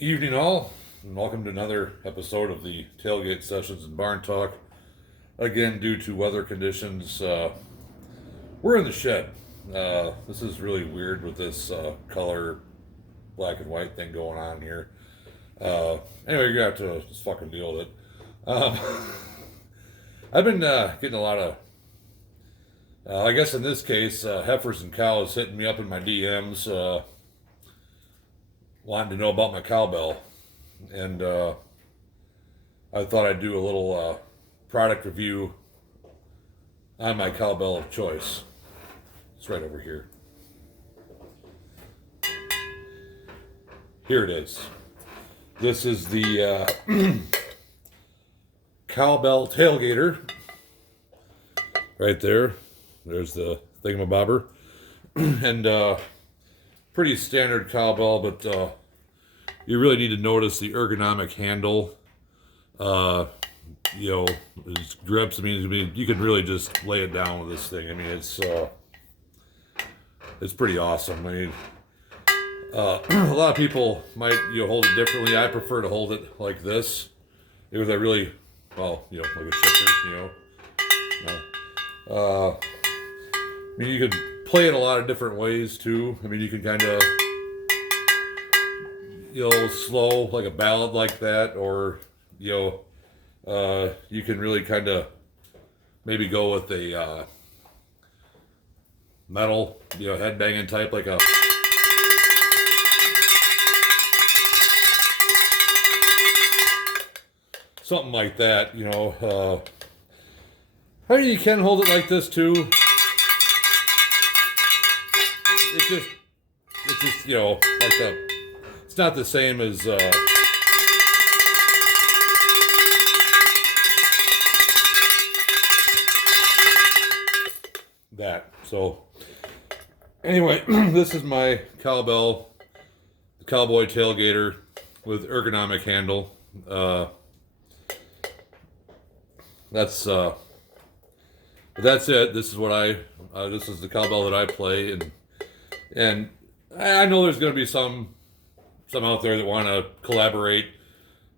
Evening all, and welcome to another episode of the Tailgate Sessions and Barn Talk. Again, due to weather conditions, we're in the shed. This is really weird with this color black and white thing going on here. Anyway, you're gonna have to just fucking deal with it. Um, I've been getting a lot of, I guess in this case, heifers and cows hitting me up in my DMs. Wanting to know about my cowbell, and I thought I'd do a little product review on my cowbell of choice. It's right over here. Here it is. This is the Cow Bell Tailgater. Right there. There's the thingamabobber. And pretty standard cowbell, but you really need to notice the ergonomic handle. These grips. I mean, you can really just lay it down with this thing. I mean, it's pretty awesome. I mean, a lot of people might hold it differently. I prefer to hold it like this. It was a really like a shifter. I mean, you could play it a lot of different ways too. I mean, you can kind of slow like a ballad like that, or you can really kind of maybe go with a metal head banging type, like a something like that. I mean, you can hold it like this too. It's just like that. It's not the same as that. So anyway, this is my cowbell, the Cowboy Tailgater with ergonomic handle. That's it. This is this is the cowbell that I play, and I know there's going to be some out there that want to collaborate.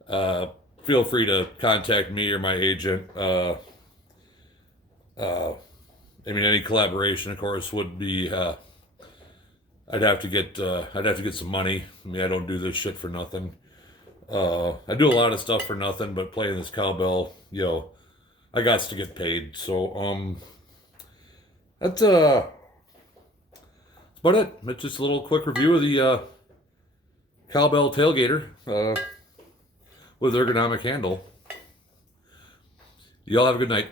Feel free to contact me or my agent. I mean, any collaboration, of course, would be. I'd have to get some money. I mean, I don't do this shit for nothing. I do a lot of stuff for nothing, but playing this cowbell, I got to get paid. So that's about it. It's just a little quick review of the Cowbell Tailgater with ergonomic handle. Y'all have a good night.